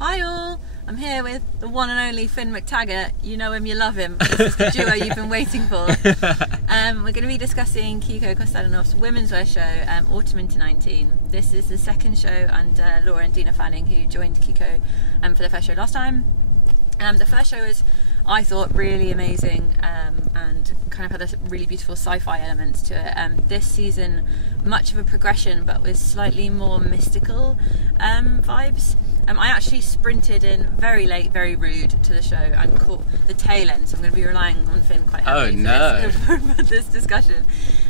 Hi all, I'm here with the one and only Finn Mactaggart. You know him, you love him. This is the duo you've been waiting for. We're going to be discussing Kiko Kostadinov's Womenswear show, Autumn into 19. This is the second show under Laura and Dina Fanning, who joined Kiko for the first show last time. The first show was, I thought, really amazing and kind of had a really beautiful sci-fi elements to it. This season, much of a progression, but with slightly more mystical vibes. I actually sprinted in very late, very rude to the show and caught the tail end, so I'm going to be relying on Finn quite heavily for this discussion.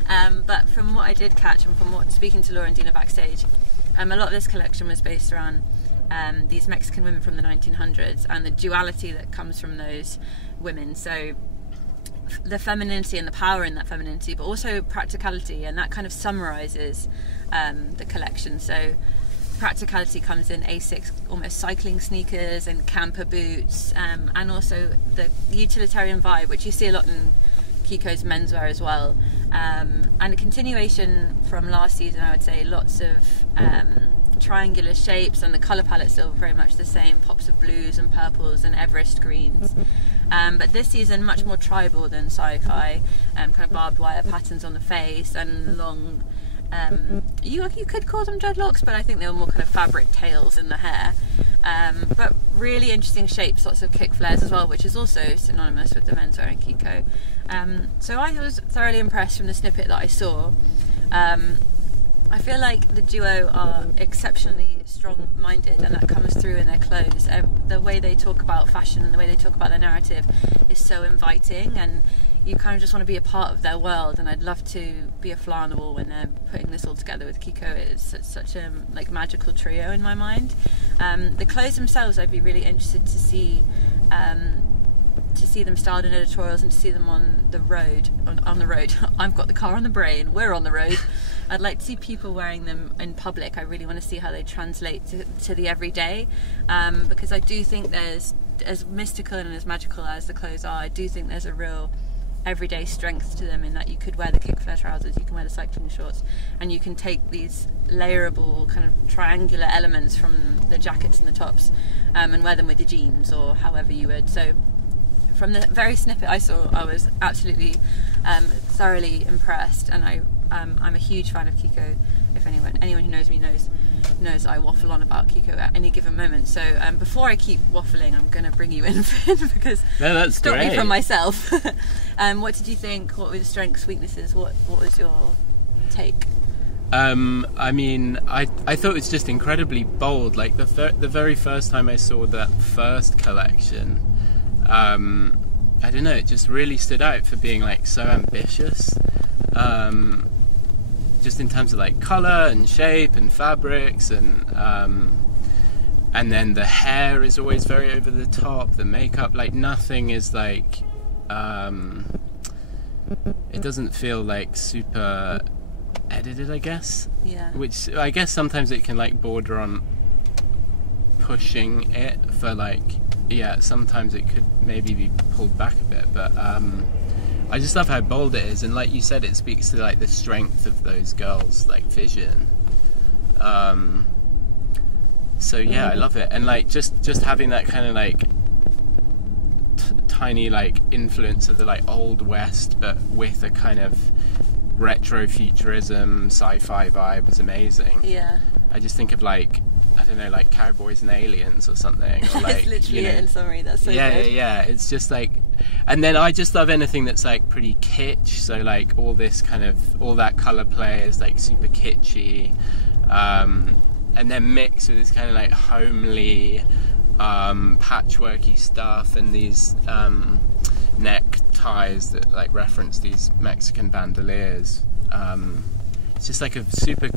But from what I did catch and from speaking to Laura and Dina backstage, a lot of this collection was based around these Mexican women from the 1900s and the duality that comes from those women. So the femininity and the power in that femininity, but also practicality, and that kind of summarizes the collection. So practicality comes in Asics, almost cycling sneakers and camper boots, and also the utilitarian vibe, which you see a lot in Kiko's menswear as well. And a continuation from last season, I would say, lots of triangular shapes, and the colour palette's still very much the same, pops of blues and purples and Everest greens. But this season much more tribal than sci-fi, kind of barbed wire patterns on the face and long, you could call them dreadlocks, but I think they were more kind of fabric tails in the hair. But really interesting shapes, lots of kick flares as well, which is also synonymous with the menswear in Kiko. So I was thoroughly impressed from the snippet that I saw. I feel like the duo are exceptionally strong-minded, and that comes through in their clothes. The way they talk about fashion and the way they talk about their narrative is so inviting, and you kind of just want to be a part of their world. And I'd love to be a fly on the wall when they're putting this all together with Kiko. It's such a magical trio in my mind. The clothes themselves, I'd be really interested to see them styled in editorials and to see them on the road. On the road. I've got the car on the brain. We're on the road. I'd like to see people wearing them in public. I really want to see how they translate to the everyday, because I do think there's, as mystical and as magical as the clothes are, I do think there's a real everyday strength to them, in that you could wear the kick flare trousers, you can wear the cycling shorts, and you can take these layerable kind of triangular elements from the jackets and the tops and wear them with your jeans or however you would. So from the very snippet I saw, I was absolutely thoroughly impressed, and I'm a huge fan of Kiko. If anyone who knows me knows I waffle on about Kiko at any given moment. So before I keep waffling, I'm going to bring you in, Finn, because stop me from myself. What did you think? What were the strengths, weaknesses? What was your take? I mean, I thought it was just incredibly bold. Like the very first time I saw that first collection, I don't know, it just really stood out for being like so ambitious. Just in terms of like colour and shape and fabrics, and then the hair is always very over the top, the makeup, like nothing is like, it doesn't feel like super edited, I guess. Yeah. Which I guess sometimes it can like border on pushing it for like, yeah, sometimes it could maybe be pulled back a bit, but I just love how bold it is, and like you said, it speaks to like the strength of those girls' like vision. So yeah, I love it, and like just having that kind of like tiny like influence of the like old West, but with a kind of retro futurism sci-fi vibe was amazing. Yeah. I just think of like, I don't know, like Cowboys and Aliens or something. Or like, it's literally it in summary. That's so good. Yeah. It's just like, and then I just love anything that's like pretty kitsch. So like all that colour play is like super kitschy, and then mixed with this kind of like homely, patchworky stuff, and these neckties that like reference these Mexican bandoliers. It's just like a super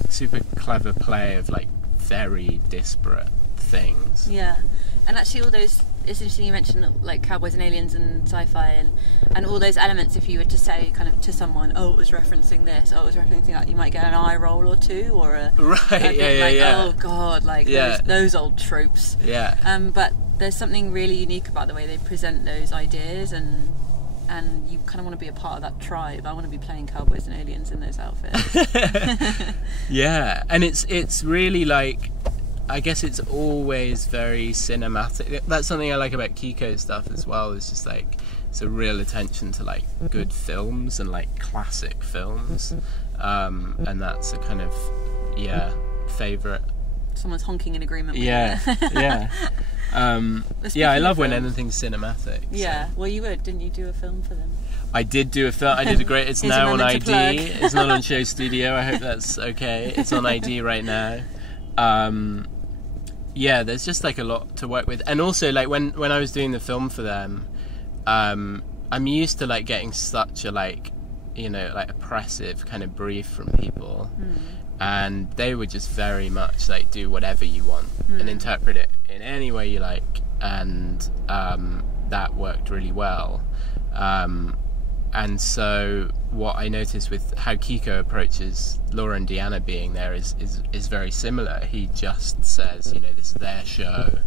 clever play of like very disparate things. Yeah, and actually all those, it's interesting you mentioned like Cowboys and Aliens and sci-fi and all those elements. If you were to say kind of to someone, oh, it was referencing this, oh, it was referencing that, you might get an eye roll or two, or a oh god, like those old tropes. Yeah. But there's something really unique about the way they present those ideas, and you kind of want to be a part of that tribe. I want to be playing Cowboys and Aliens in those outfits. Yeah, and it's really like I guess it's always very cinematic. That's something I like about Kiko's stuff as well. It's just like it's a real attention to like good films and like classic films, and that's a kind of favorite. Someone's honking in agreement with yeah I love when anything's cinematic. Yeah, well, you didn't you do a film for them? I did do a film. I did a great. It's now on ID. Plug. It's not on SHOWstudio. I hope that's okay. It's on ID right now. Yeah, there's just like a lot to work with, and also like when I was doing the film for them, I'm used to like getting such a like oppressive kind of brief from people, and they would just very much like do whatever you want and interpret it in any way you like, and that worked really well. And so what I noticed with how Kiko approaches Laura and Deanna being there is very similar. He just says, this is their show.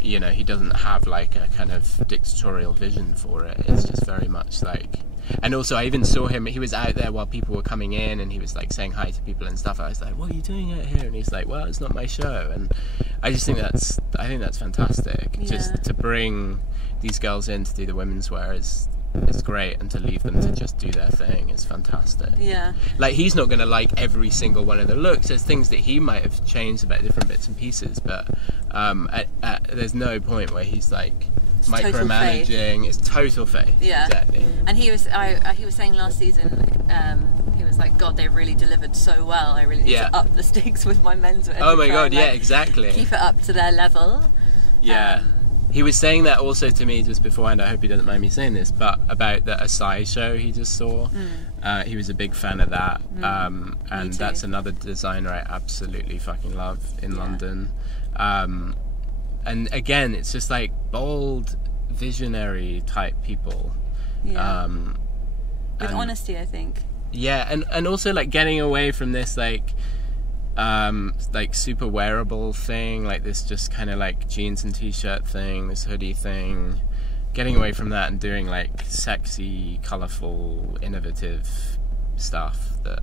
He doesn't have like a kind of dictatorial vision for it. It's just very much like... And also I even saw him, he was out there while people were coming in, and he was like saying hi to people and stuff. I was like, what are you doing out here? And he's like, well, it's not my show. And I just think that's fantastic. Yeah. Just to bring these girls in to do the Womenswear is great, and to leave them to just do their thing is fantastic. Yeah. Like, he's not going to like every single one of the looks. There's things that he might have changed about different bits and pieces, but there's no point where he's like micromanaging. It's total faith. Yeah. Exactly. And he was saying last season, he was like, God, they've really delivered so well. I really need to up the stakes with my menswear. Oh my God, yeah, exactly. Keep it up to their level. Yeah. He was saying that also to me just beforehand. I hope he doesn't mind me saying this, but about the Asai show he just saw. He was a big fan of that, and that's another designer I absolutely fucking love in London. And again, it's just like bold, visionary type people. Yeah. With honesty, I think. Yeah, and also like getting away from this like super wearable thing, like this just kind of like jeans and t-shirt thing, this hoodie thing, getting away from that and doing like sexy, colourful, innovative stuff that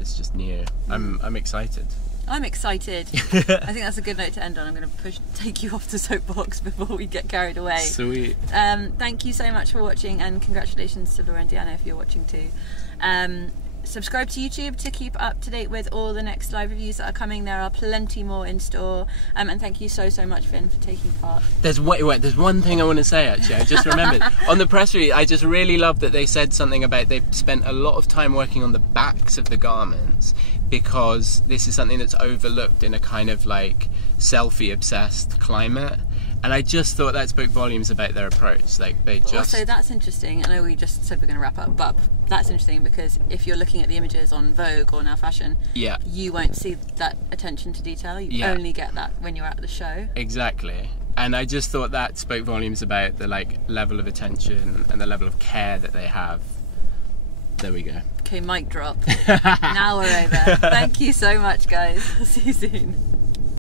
is just new. I'm excited. I'm excited. I think that's a good note to end on. I'm going to take you off the soapbox before we get carried away. Sweet. Thank you so much for watching, and congratulations to Laura and Deanna if you're watching too. Subscribe to YouTube to keep up to date with all the next live reviews that are coming. There are plenty more in store. And thank you so much, Finn, for taking part. There's one thing I want to say, actually. I just remembered. On the press release, I just really love that they said something about they've spent a lot of time working on the backs of the garments, because this is something that's overlooked in a kind of like selfie-obsessed climate. And I just thought that spoke volumes about their approach. Like, they just... Also, that's interesting. I know we just said we're going to wrap up, but that's interesting because if you're looking at the images on Vogue or Now Fashion, you won't see that attention to detail. You only get that when you're at the show. Exactly. And I just thought that spoke volumes about the like level of attention and the level of care that they have. There we go. Okay, mic drop. Now we're over. Thank you so much, guys. See you soon.